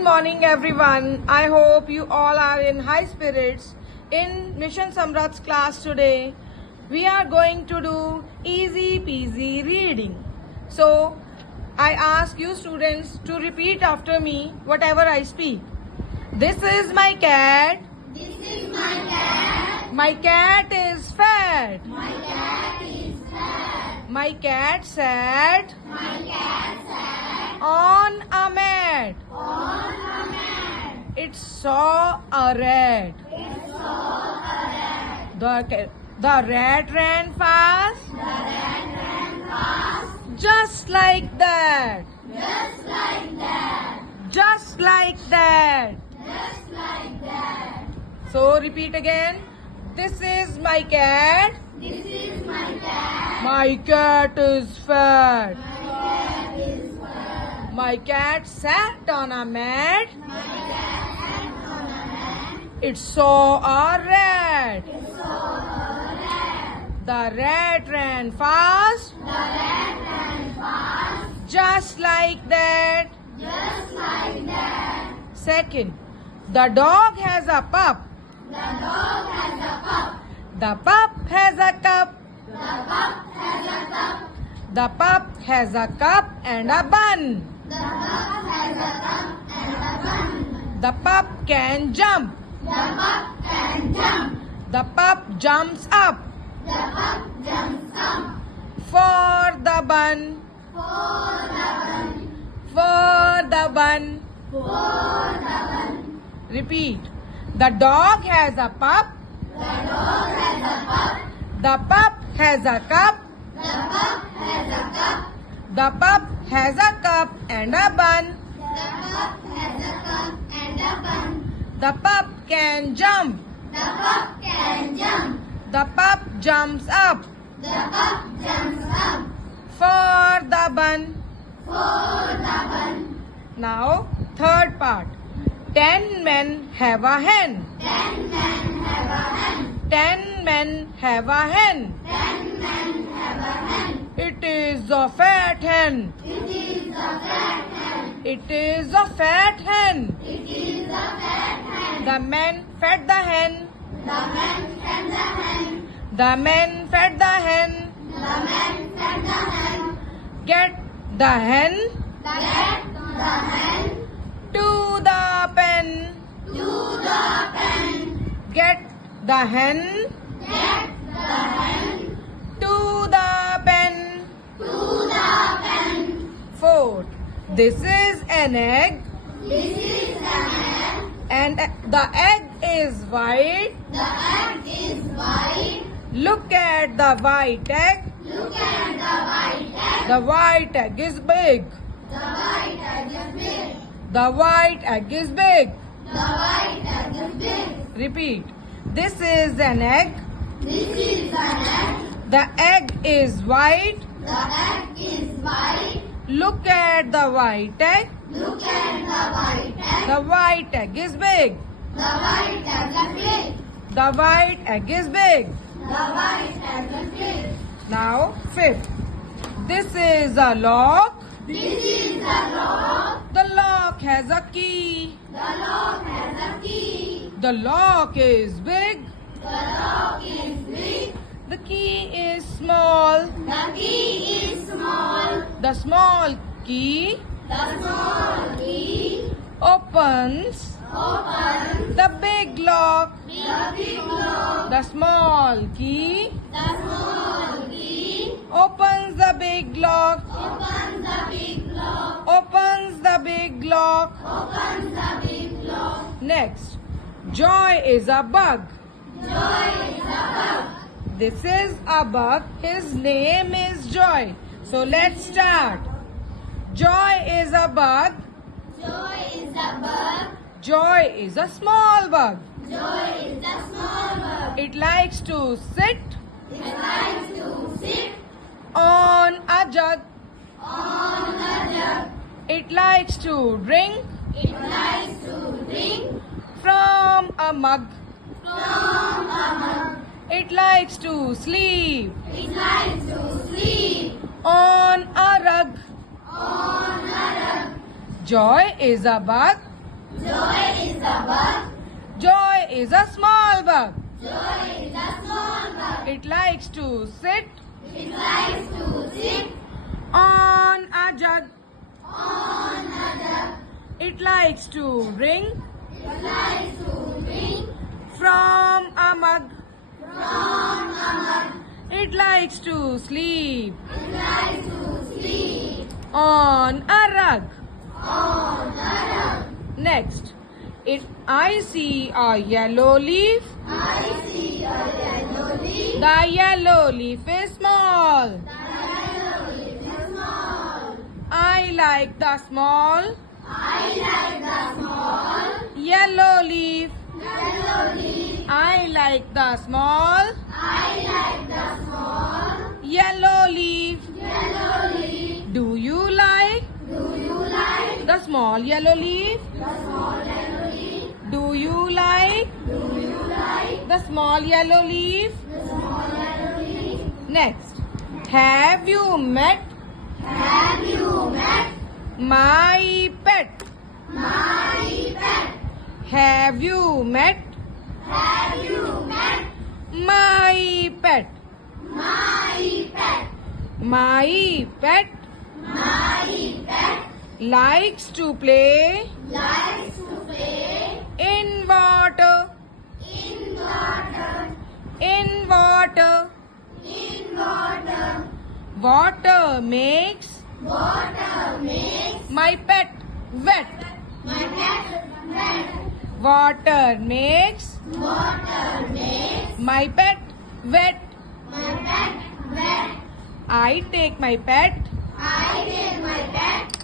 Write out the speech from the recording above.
Good morning everyone. I hope you all are in high spirits. In Mission Samrat's class today, we are going to do easy peasy reading. So, I ask you students to repeat after me whatever I speak. This is my cat. This is my cat. My cat is fat. My cat is fat. My cat sat My cat sat on a mat. on a mat. It saw a rat. It saw a rat. The rat ran fast, The rat ran fast, just like that, just like that, just like that. just like that. So repeat again. This is my cat. This is my cat. My cat is fat. My cat is fat. My cat sat on a mat. My cat sat on a mat. It saw a rat. It saw a rat. The rat ran fast, The rat ran fast, just like that. just like that. Second, the dog has a pup. The dog has a pup. The pup has a cup. The pup has a cup. The pup has a cup and a bun. The pup has a cup and a bun. The pup can jump. The pup can jump. The pup jumps up The pup jumps up for the bun. for the bun. For the bun. For the bun. Repeat. The dog has a pup. The dog has a pup. The pup has a cup. The pup has a cup. The pup has a cup and a bun. The pup has a cup and a bun. The pup can jump. The pup can jump. The pup jumps up The pup jumps up for the bun. for the bun. Now, third part. 10 men have a hen. 10 men have a hen. 10 men have a hen. 10 men have a hen. It is a fat hen. It is a fat hen. It is a fat hen. It is a fat hen. The men fed the hen. The men fed the hen. The men fed the hen. The men fed the hen. Get the hen Get the hen to the pen. to the pen. Get the hen Get the hen to the pen. to the pen. Fourth. This is an egg, This is an egg. and the egg is white. The egg is white. Look at the white egg. Look at the white egg. The white egg is big. The white egg is big. The white egg is big. The white egg is big. Repeat. This is an egg. This is an egg. The egg is white. The egg is white. Look at the white egg. Look at the white egg. The white egg is big. The white egg is big. The white egg is big. The white egg is big. Now, fifth. This is a lock. This is a lock. The lock has a key. The lock has a key. The lock is big. The lock is big. The key is small. The key is small. The small key The small key opens opens the big lock. the big lock. The small key The small key opens the big lock. opens the big lock. Opens the big lock. Opens the big lock. Next. Joy is a bug. Joy is a bug. This is a bug. His name is Joy. So let's start. Joy is a bug. Joy is a bug. Joy is a small bug. Joy is a small bug. It likes to sit It likes to sit on a jug. on a jug. It likes to drink It likes to drink from a mug. from a mug. It likes to sleep It likes to sleep on a rug. on a rug. Joy is a bug. Joy is the bug. Joy is a small bug. Joy is a small bug. It likes to sit It likes to sit on a jug. on a jug. It likes to drink It likes to drink from a mug. from a mug. It likes to sleep It likes to sleep on a rug. on a rug. Next, I see a yellow leaf. I see a yellow leaf. The yellow leaf is small. The yellow leaf is small. I like the small I like the small yellow leaf. yellow leaf. I like the small I like the small yellow leaf. yellow leaf. Do you like Do you like the small yellow leaf? the small yellow leaf? Do you like Do you like the small yellow leaf? the small yellow leaf? Next, have you met Have you met my pet? my pet? Have you met Have you met my pet? my pet? My pet My pet likes to play likes to play in water. in water. In water. In water. Water makes Water makes my pet wet. my pet wet. Water makes Water makes my pet wet. my pet wet. I take my pet I take my pet